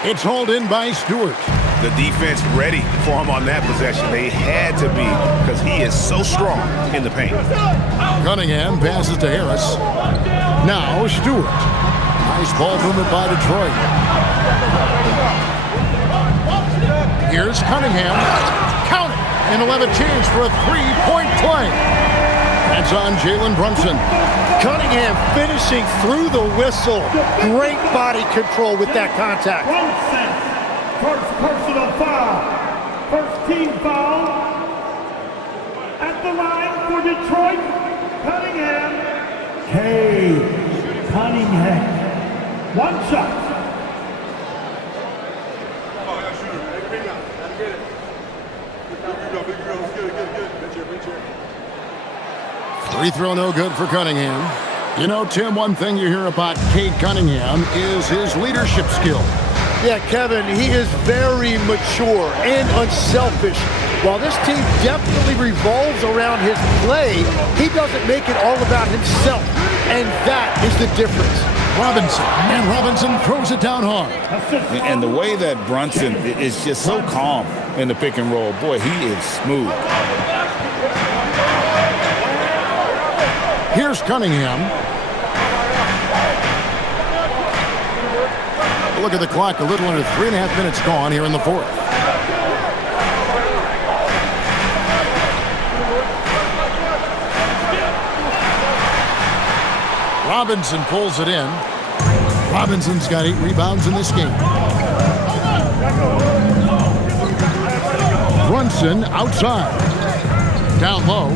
It's hauled in by Stewart. The defense ready for him on that possession. They had to be because he is so strong in the paint. Cunningham passes to Harris. Now Stewart. Nice ball movement by Detroit. Here's Cunningham. Count it. And he'll have a chance for a 3-point play. That's on Jalen Brunson. Cunningham finishing through the whistle. Great body control with that contact. First personal foul. First team foul. At the line for Detroit, Cunningham. Cunningham. One shot. Free throw no good for Cunningham. You know, Tim, one thing you hear about Cade Cunningham is his leadership skill. Yeah, Kevin, he is very mature and unselfish. While this team definitely revolves around his play, he doesn't make it all about himself. And that is the difference. Robinson throws it down hard. And the way that Brunson is just so calm in the pick and roll, boy, he is smooth. Here's Cunningham. Look at the clock, a little under 3.5 minutes gone here in the fourth. Robinson pulls it in. Robinson's got 8 rebounds in this game. Brunson outside. Down low.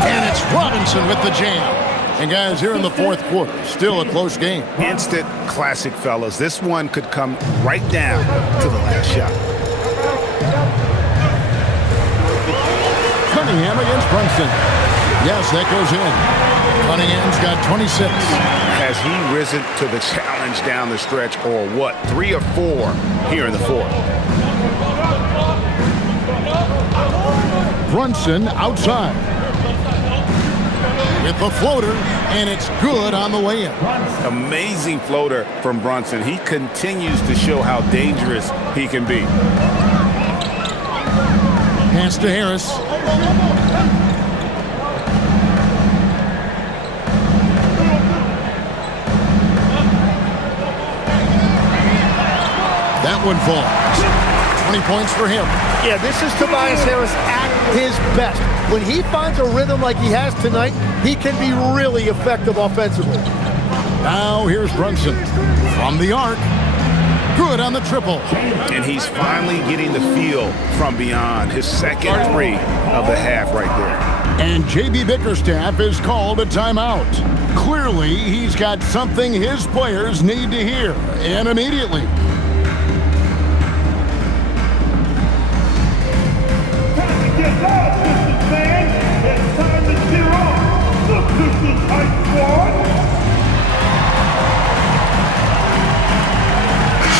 And it's Robinson with the jam. And guys, here in the fourth quarter, still a close game. Instant classic, fellas. This one could come right down to the last shot. Cunningham against Brunson. Yes, that goes in. Cunningham's got 26. Has he risen to the challenge down the stretch, or what? 3 or 4 here in the fourth. Brunson outside. With the floater, and it's good on the way in. Amazing floater from Brunson. He continues to show how dangerous he can be. Pass to Harris. That one falls. 20 points for him. Yeah, this is Tobias Harris at his best. When he finds a rhythm like he has tonight, he can be really effective offensively. Now here's Brunson from the arc. Good on the triple. And he's finally getting the feel from beyond. His second three of the half right there. And J.B. Bickerstaff is called a timeout. Clearly, he's got something his players need to hear, and immediately. Time to get loud, Pistons fans. It's time to cheer on the Pistons Hype Squad.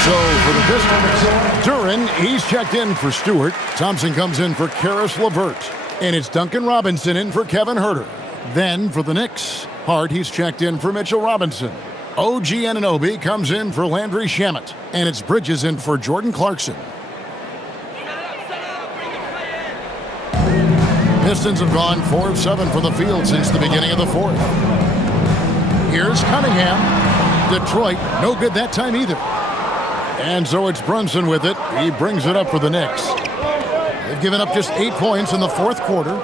So for the Pistons, Duran, he's checked in for Stewart. Thompson comes in for Karis LeVert. And it's Duncan Robinson in for Kevin Huerter. Then for the Knicks, Hart, he's checked in for Mitchell Robinson. OG Anunoby comes in for Landry Shamet. And it's Bridges in for Jordan Clarkson. Pistons have gone 4 of 7 for the field since the beginning of the fourth. Here's Cunningham. Detroit, no good that time either. And so it's Brunson with it. He brings it up for the Knicks. They've given up just 8 points in the fourth quarter.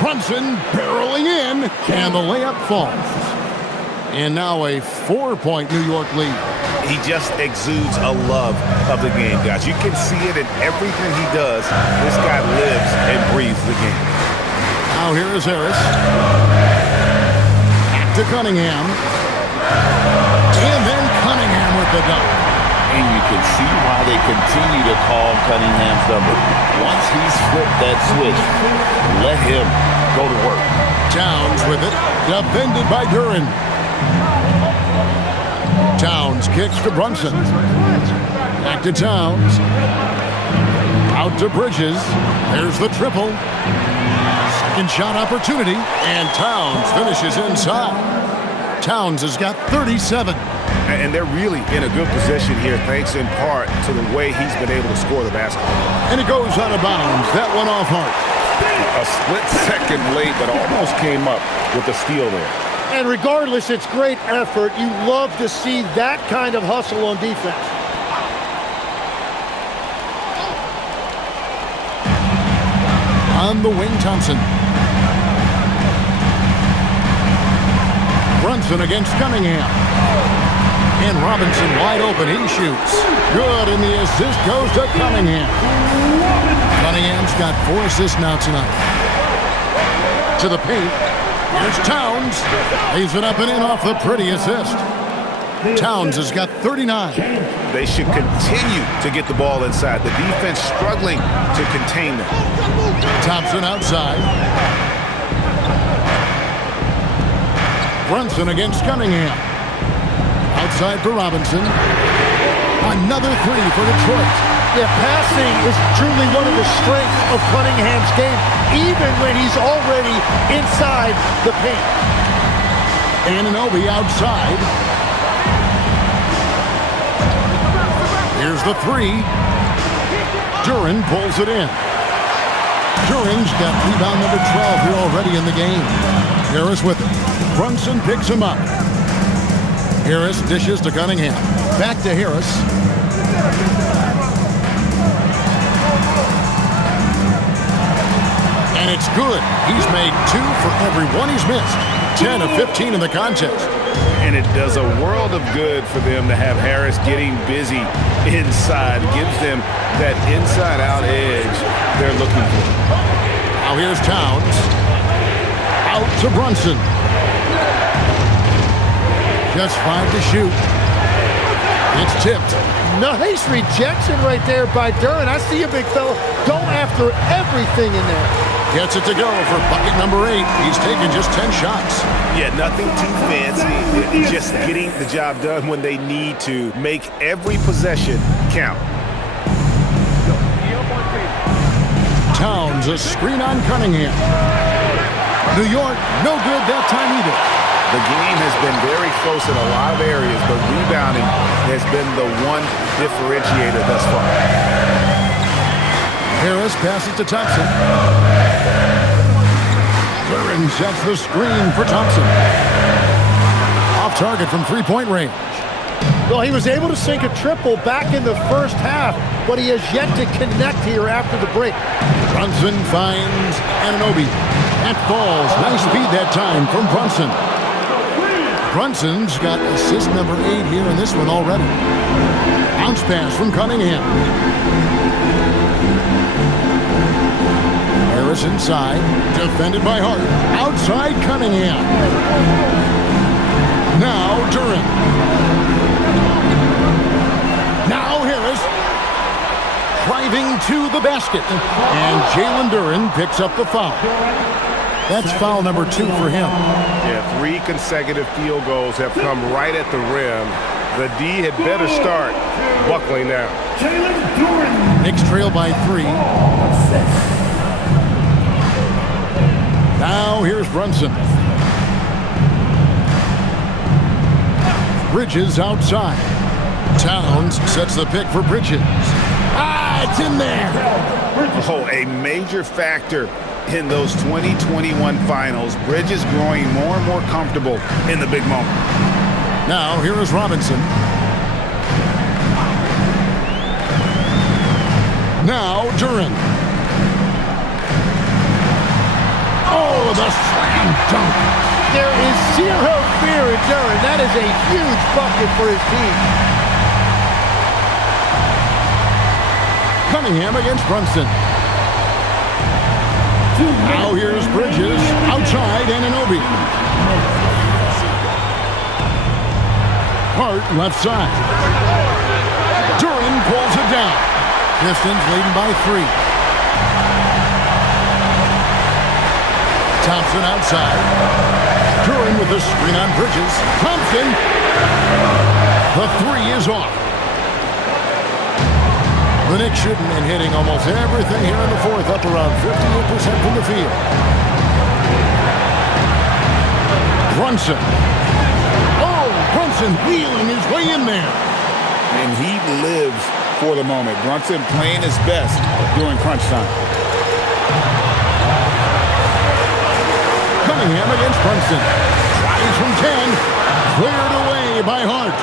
Brunson barreling in, and the layup falls. And now a 4-point New York lead. He just exudes a love of the game, guys. You can see it in everything he does. This guy lives and breathes the game. Now here is Harris. Back to Cunningham. And then Cunningham with the dunk. And you can see why they continue to call Cunningham's number. Once he's flipped that switch, let him go to work. Towns with it. Defended by Duran. Towns kicks to Brunson. Back to Towns. Out to Bridges. There's the triple. Second shot opportunity, and Towns finishes inside. Towns has got 37. And they're really in a good position here, thanks in part to the way he's been able to score the basketball. And it goes out of bounds. That one off Hart. A split second late, but almost came up with the steal there. And regardless, it's great effort. You love to see that kind of hustle on defense. On the wing, Thompson. Brunson against Cunningham. And Robinson wide open. He shoots. Good, and the assist goes to Cunningham. Cunningham's got 4 assists now tonight. To the paint. Here's Towns. Lays it up and in off the pretty assist. Towns has got 39. They should continue to get the ball inside. The defense struggling to contain them. Thompson outside. Brunson against Cunningham. Outside for Robinson. Another 3 for Detroit. Yeah, passing is truly one of the strengths of Cunningham's game, even when he's already inside the paint. Anunoby outside. Here's the 3. Duran pulls it in. Duran's got rebound number 12 here already in the game. Harris with it. Brunson picks him up. Harris dishes to Cunningham. Back to Harris. And it's good. He's made 2 for every one he's missed. 10 of 15 in the contest. And it does a world of good for them to have Harris getting busy inside. It gives them that inside-out edge they're looking for. Now here's Towns. Out to Brunson. Just 5 to shoot. It's tipped. Nice rejection right there by Duran. I see a big fella go after everything in there. Gets it to go for bucket number 8. He's taken just 10 shots. Yeah, nothing too fancy. Just getting the job done when they need to. Make every possession count. Towns, a screen on Cunningham. New York, no good that time either. The game has been very close in a lot of areas, but rebounding has been the one differentiator thus far. Harris passes to Thompson. Duran sets the screen for Thompson. Off target from three-point range. Well, he was able to sink a triple back in the first half, but he has yet to connect here after the break. Brunson finds Anunoby. That falls. Nice speed that time from Brunson. Brunson's got assist number 8 here in this one already. Bounce pass from Cunningham. Harris inside. Defended by Hart. Outside Cunningham. Now Duren. Now Harris. Driving to the basket. And Jalen Duren picks up the foul. That's foul number 2 for him. Yeah, 3 consecutive field goals have come right at the rim. The D had better start buckling down. Knicks trail by 3. Now here's Brunson. Bridges outside. Towns sets the pick for Bridges. It's in there. Oh, a major factor in those 2021 finals. Bridges growing more and more comfortable in the big moment. Now here is Robinson. Now Duren. Oh, the slam dunk. There is zero fear in Duren. That is a huge bucket for his team. Cunningham against Brunson. Now here's Bridges. Outside Anunoby. Hart left side. Duren pulls it down. Pistons leading by 3. Thompson outside. Duren with the screen on Bridges. Thompson. The 3 is off. The Knicks shooting and hitting almost everything here in the 4th, up around 58% from the field. Brunson. Oh, Brunson wheeling his way in there. And he lives for the moment. Brunson playing his best during crunch time. Cunningham against Brunson. Tries from 10. Cleared away by Hart.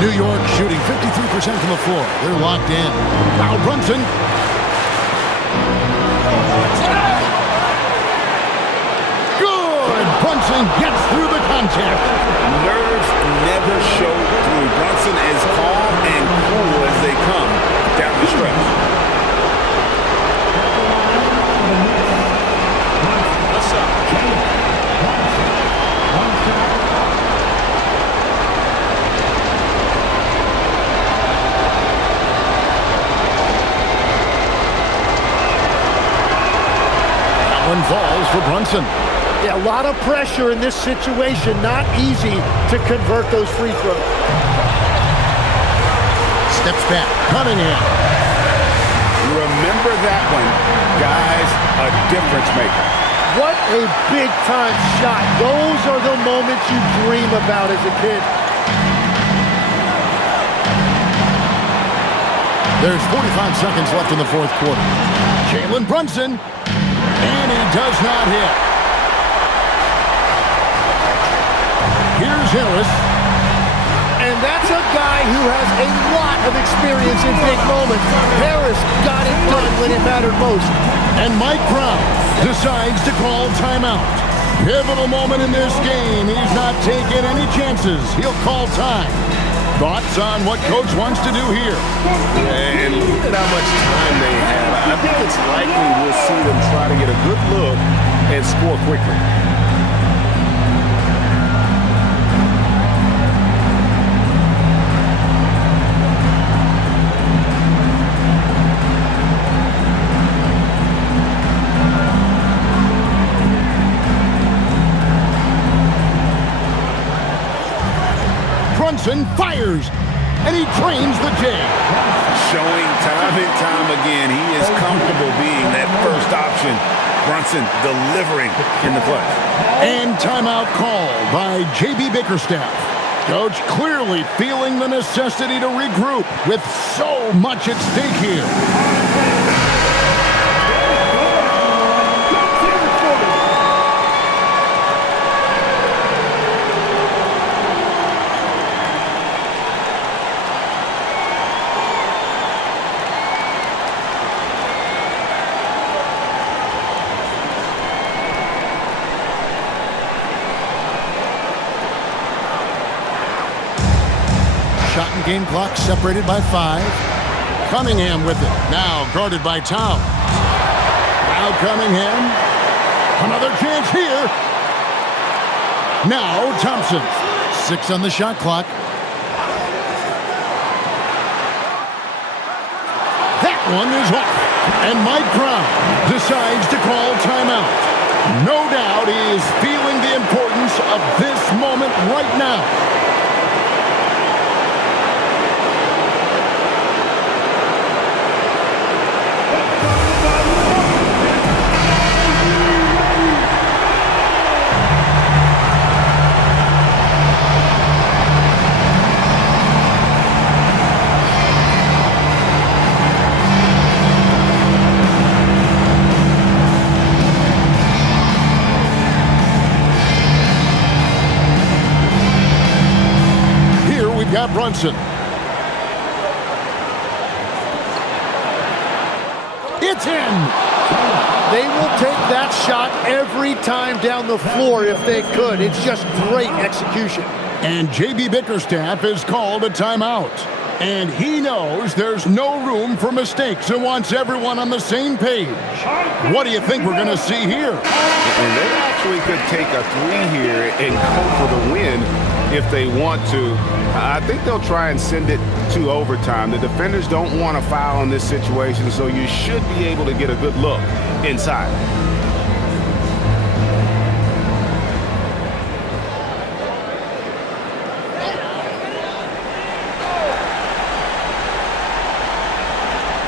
New York shooting 53% from the floor. They're locked in. Now Brunson. Good! Brunson gets through the contact. Nerves never show through. Brunson is calm and cool as they come down the stretch. One falls for Brunson. Yeah, a lot of pressure in this situation. Not easy to convert those free throws. Steps back. Cunningham. Remember that one, guys, a difference maker. What a big-time shot. Those are the moments you dream about as a kid. There's 45 seconds left in the 4th quarter. Jalen Brunson. And he does not hit. Here's Harris. And that's a guy who has a lot of experience in big moments. Harris got it done when it mattered most. And Mike Brown decides to call timeout. Pivotal moment in this game. He's not taking any chances. He'll call time. Thoughts on what Coach wants to do here? And look at how much time they have. I think it's likely we'll see them try to get a good look and score quickly. Brunson fires, and he drains the J. Showing time and time again, he is comfortable being that first option. Brunson delivering in the clutch. And timeout called by J.B. Bickerstaff. Coach clearly feeling the necessity to regroup with so much at stake here. Game clock separated by 5. Cunningham with it. Now guarded by Town. Now Cunningham. Another chance here. Now Thompson. 6 on the shot clock. That one is off. And Mike Brown decides to call timeout. No doubt he is feeling the importance of this moment right now. Got Brunson. It's in. They will take that shot every time down the floor if they could. It's just great execution. And J.B. Bickerstaff has called a timeout. And he knows there's no room for mistakes and wants everyone on the same page. What do you think we're going to see here? And they actually could take a 3 here and go for the win if they want to. I think they'll try and send it to overtime. The defenders don't want to foul in this situation, so you should be able to get a good look inside.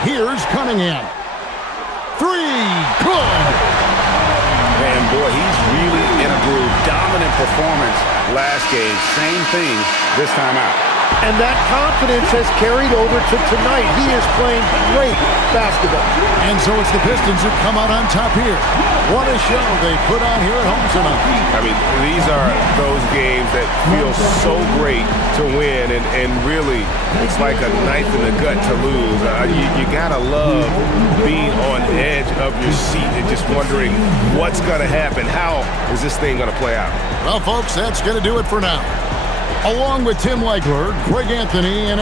Here's Cunningham. 3, good. And boy, he's really in a groove. Dominant performance last game. Same thing this time out. And that confidence has carried over to tonight. He is playing great basketball. And so it's the Pistons who come out on top here. What a show they put on here at home tonight. I mean, these are those games that feel so great to win, and really, it's like a knife in the gut to lose. You gotta love being on edge of your seat and just wondering what's gonna happen. How is this thing gonna play out? Well, folks, that's gonna do it for now. Along with Tim Legler, Greg Anthony, and